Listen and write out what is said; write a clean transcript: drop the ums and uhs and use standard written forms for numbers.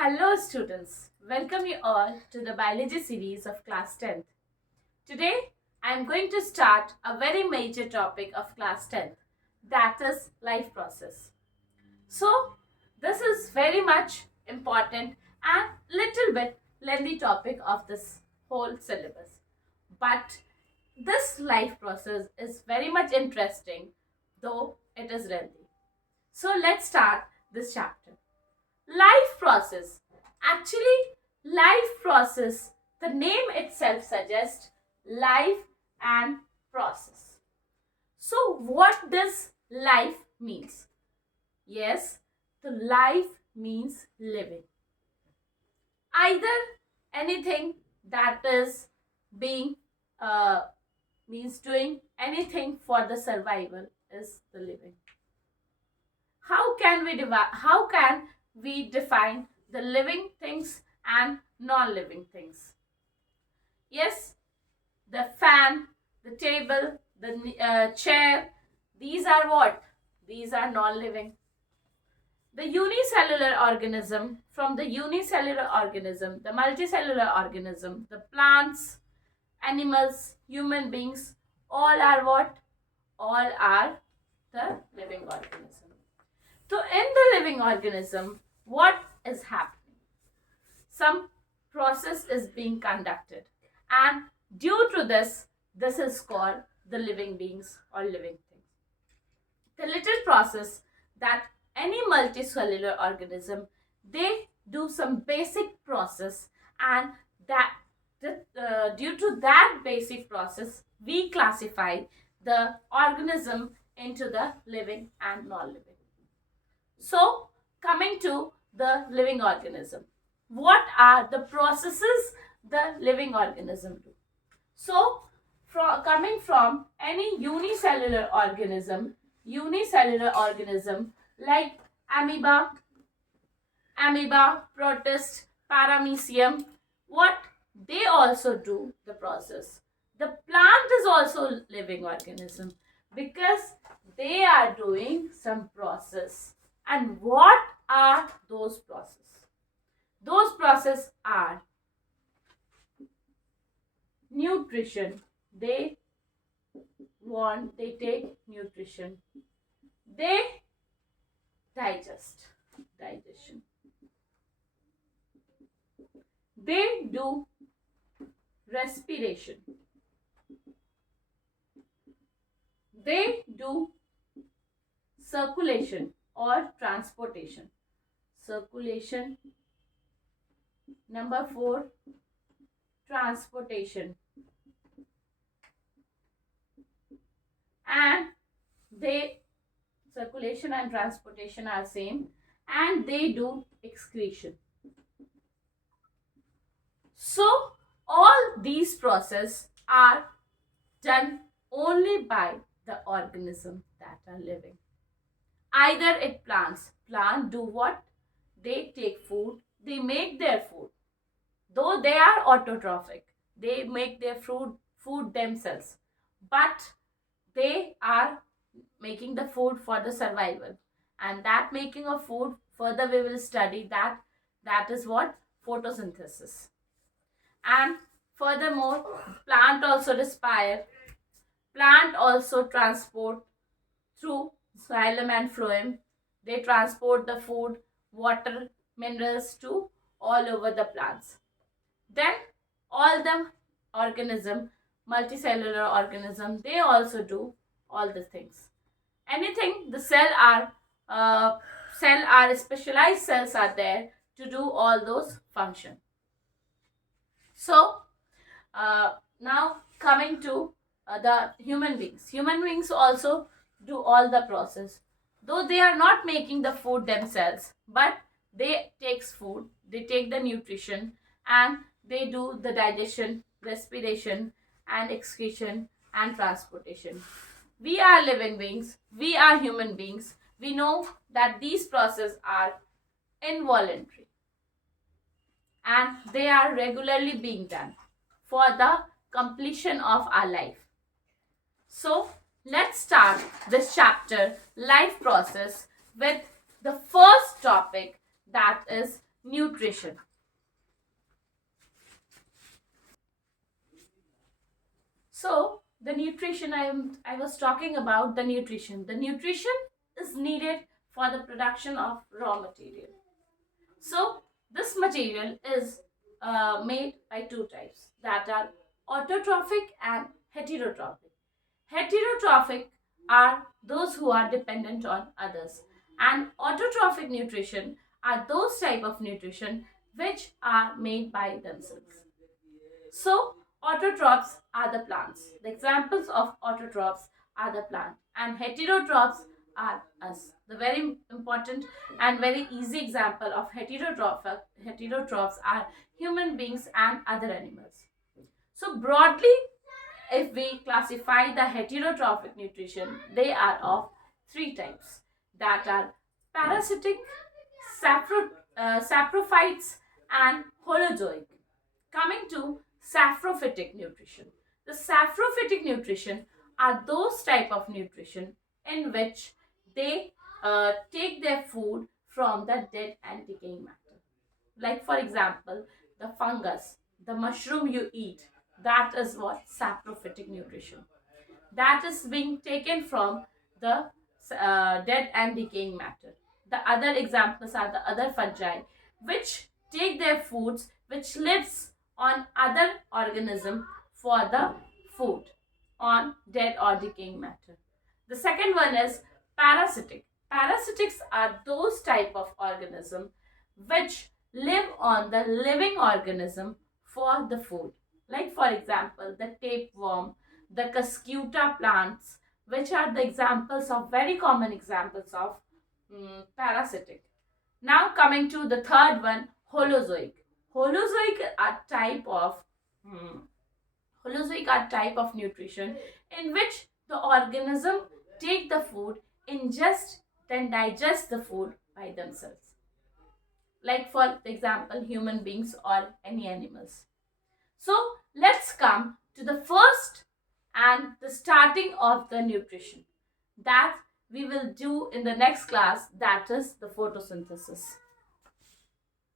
Hello students, welcome you all to the biology series of class 10th. Today I am going to start a very major topic of class 10th, that is life process. So this is very much important and little bit lengthy topic of this whole syllabus. But this life process is very much interesting though it is lengthy. So let's start this chapter. Life process. Actually, life process, the name itself suggests life and process. So, what does life means? Yes, the life means living. Either anything that is being means doing anything for the survival is the living. How can we define the living things and non-living things? Yes, the fan, the table, the chair, these are what? These are non-living. The unicellular organism, from the unicellular organism, the multicellular organism, the plants, animals, human beings, all are what? All are the living organism. So, in the living organism, what is happening? Some process is being conducted, and due to this is called the living beings or living things. The little process that any multicellular organism, they do some basic process, and due to that basic process, we classify the organism into the living and non-living. So, coming to the living organism, what are the processes the living organism do? So, coming from any unicellular organism like amoeba, protist, paramecium, what they also do the process. The plant is also living organism because they are doing some process. And what are those processes? Those processes are nutrition. They take nutrition. They digestion. They do respiration. They do circulation or transportation. Circulation. Number 4, transportation. And circulation and transportation are same, and they do excretion. So all these processes are done only by the organism that are living. Either it plant do what? They take food, they make their food. Though they are autotrophic, they make their food themselves, but they are making the food for the survival. And that making of food, further we will study that is what? Photosynthesis. And furthermore, plant also respire, plant also transport through xylem and phloem. They transport the food, water, minerals to all over the plants. Then all the organism, multicellular organism, they also do all the things. Anything the cell are specialized cells are there to do all those functions. So now coming to the human beings. Human beings also do all the process. Though they are not making the food themselves, but they takes food, they take the nutrition, and they do the digestion, respiration, and excretion and transportation. We are living beings, we are human beings. We know that these processes are involuntary and they are regularly being done for the completion of our life. So let's start this chapter, life process, with the first topic, that is nutrition. So the nutrition I was talking about, the nutrition. The nutrition is needed for the production of raw material. So this material is made by two types, that are autotrophic and heterotrophic. Heterotrophic are those who are dependent on others, and autotrophic nutrition are those type of nutrition which are made by themselves. So autotrophs are the plants. The examples of autotrophs are the plant, and heterotrophs are us. The very important and very easy example of heterotrophs are human beings and other animals. So broadly, if we classify the heterotrophic nutrition, they are of three types, that are parasitic, saprophytes, and holozoic. Coming to saprophytic nutrition. The saprophytic nutrition are those type of nutrition in which they take their food from the dead and decaying matter. Like for example, the fungus, the mushroom you eat, that is what saprophytic nutrition. That is being taken from the dead and decaying matter. The other examples are the other fungi, which take their foods, which lives on other organism for the food on dead or decaying matter. The second one is parasitic. Parasitics are those type of organism which live on the living organism for the food. Like for example, the tapeworm, the cuscuta plants, which are the examples of very common examples of parasitic. Now coming to the third one, holozoic. Holozoic are type of hmm, holozoic are type of nutrition in which the organism take the food, ingest, then digest the food by themselves. Like for example, human beings or any animals. So let's come to the first and the starting of the nutrition that we will do in the next class, that is the photosynthesis.